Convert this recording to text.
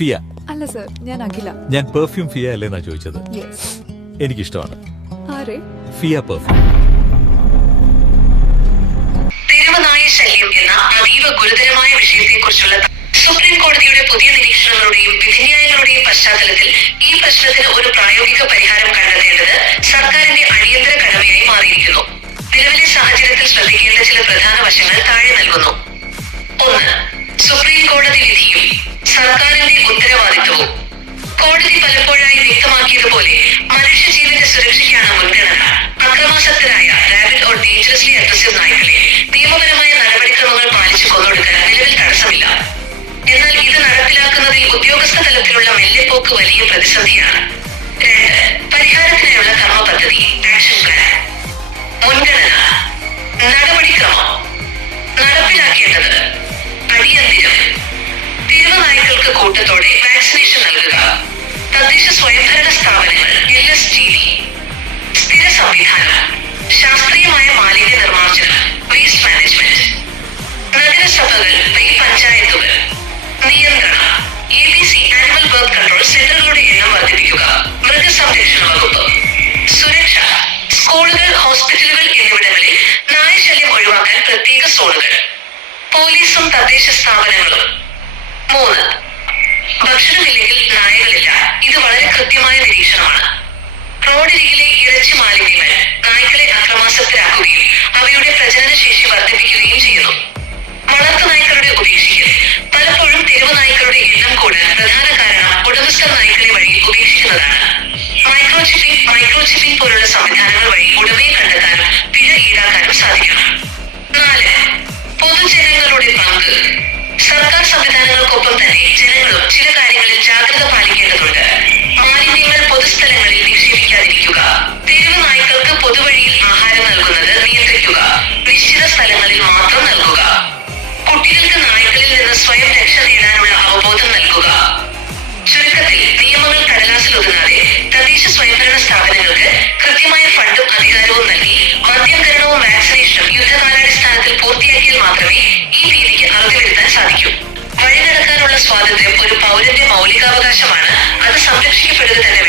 ഫിയ. അല്ല സർ, ഞാൻ അഖില. ഞാൻ പെർഫ്യൂം ഫിയ അല്ലേന്നാ ചോദിച്ചത്. എനിക്കിഷ്ടമാണ് ഫിയ പെർഫ്യൂം. തെരുവനായ ശല്യം എന്ന അതീവ ഗുരുതരമായ വിഷയത്തെക്കുറിച്ചുള്ള സുപ്രീം കോടതിയുടെ പുതിയ നിരീക്ഷണങ്ങളുടെയും വിധിന്യായങ്ങളുടെയും പശ്ചാത്തലത്തിൽ ഈ പ്രശ്നത്തിന് ഒരു പ്രായോഗിക പരിഹാരം കണ്ടെത്തേണ്ടത് സർക്കാരിന്റെ അടിയന്തര കടമയായി മാറിയിരിക്കുന്നു. നിലവിലെ സാഹചര്യത്തിൽ ശ്രദ്ധിക്കേണ്ട ചില പ്രധാന വശങ്ങൾ താഴെ നൽകുന്നു. 1. സുപ്രീം കോടതി വിധിയും സർക്കാരിന്റെ ഉത്തരവാദിത്വവും. കോടതി പലപ്പോഴായി വ്യക്തമാക്കിയതുപോലെ മനുഷ്യജീവന്റെ സുരക്ഷയ്ക്കാണ് മുൻഗണന. അക്രമാസക്തരായ റാബിഡ് ഓർ ഡേഞ്ചറസ്ലി അഗ്രസീവ് നായ്ക്കളെ നിയമപരമായ നടപടിക്രമങ്ങൾ പാലിച്ചു കൊന്നൊടുക്കാൻ നിലവിൽ തടസ്സമില്ല. എന്നാൽ ഇത് നടപ്പിലാക്കുന്നതിൽ ഉദ്യോഗസ്ഥ തലത്തിലുള്ള മെല്ലെപ്പോക്ക് വലിയ പ്രതിസന്ധിയാണ്. 2. പരിഹാരത്തിനായുള്ള കർമ്മ പദ്ധതി ആക്ഷൻ പ്ലാൻ. മുൻഗണന. നടപടിക്രമം. നടപ്പിലാക്കേണ്ടത് അടിയന്തിരം തെരുവുനായ്ക്കൾക്ക് കൂട്ടത്തോടെ വാക്സിനേഷൻ നൽകുക. തദ്ദേശ സ്വയംഭരണ സ്ഥാപനങ്ങൾ LSTD. സ്ഥിര സംവിധാനം. ശാസ്ത്രീയമായ മാലിന്യ നിർമ്മാർജ്ജനം വേസ്റ്റ് മാനേജ്മെന്റ്. നഗരസഭകൾ പഞ്ചായത്തുകൾ. നിയന്ത്രണം. ABC ആനിമൽ ബർത്ത് കൺട്രോൾ സെന്ററുകളുടെ എണ്ണം വർദ്ധിപ്പിക്കുക. മൃഗസംരക്ഷണ വകുപ്പ്. സുരക്ഷ. സ്കൂളുകൾ, ഹോസ്പിറ്റലുകൾ എന്നിവിടങ്ങളിൽ നായശല്യം ഒഴിവാക്കാൻ പ്രത്യേക സോണുകൾ. പോലീസും തദ്ദേശ സ്ഥാപനങ്ങളും. 3. ഭക്ഷണമില്ലെങ്കിൽ നായകളില്ല. ഇത് വളരെ കൃത്യമായ നിരീക്ഷണമാണ്. റോഡരികിലെ ഇറച്ചി മാലിന്യങ്ങൾ നായ്ക്കളെ അക്രമാസക്തരാക്കുകയും അവയുടെ പ്രജനനശേഷി വർദ്ധിപ്പിക്കുകയും ചെയ്യുന്നു. വളർത്തു നായ്ക്കളുടെ ഉപേക്ഷിക്കൽ. പലപ്പോഴും തെരുവ് നായ്ക്കളുടെ എണ്ണം കൂടാൻ പ്രധാന കാരണം ഉടമസ്ഥ നായ്ക്കളെ വഴി ഉപേക്ഷിക്കുന്നതാണ്. മൈക്രോചിപ്പിംഗ് പോലുള്ള സംവിധാനങ്ങൾ വഴി ഉടമയെ കണ്ടെത്താനും പിഴ ഈടാക്കാനും സാധിക്കണം. 4. പൊതുജനങ്ങളുടെ പങ്ക്. സർക്കാർ സംവിധാനങ്ങൾക്കൊപ്പം തന്നെ ജനങ്ങളും ചില കാര്യങ്ങളിൽ ജാഗ്രത പാലിക്കേണ്ടതുണ്ട്. മാലിന്യങ്ങൾ പൊതുസ്ഥലങ്ങളിൽ നിക്ഷേപിക്കാതിരിക്കുക. തെരുവ് നായ്ക്കൾക്ക് പൊതുവഴിയിൽ ആഹാരം നൽകുന്നത് നിയന്ത്രിക്കുക. നിശ്ചിത സ്ഥലങ്ങളിൽ മാത്രം നൽകുക. കുട്ടികൾക്ക് നായ്ക്കളിൽ നിന്ന് സ്വയം രക്ഷ നേടാനുള്ള അവബോധം നൽകുക. ചുരുക്കത്തിൽ നിയമങ്ങൾ കടലാസിൽ ഒതുങ്ങാതെ തദ്ദേശ സ്വയംഭരണ സ്ഥാപനങ്ങൾക്ക് കൃത്യമായ ഫണ്ടും അധികാരവും നൽകി മദ്യവൽക്കരണവും വാക്സിനേഷനും യുദ്ധകാലാടിസ്ഥാനത്തിൽ പൂർത്തിയാക്കിയാൽ മാത്രമേ ഈ രീതിക്ക് അറുതി വരുത്താൻ സാധിക്കൂ. വഴി നടക്കാനുള്ള സ്വാതന്ത്ര്യം ഒരു പൗരന്റെ മൗലികാവകാശമാണ്. അത് സംരക്ഷിക്കപ്പെടുക തന്നെ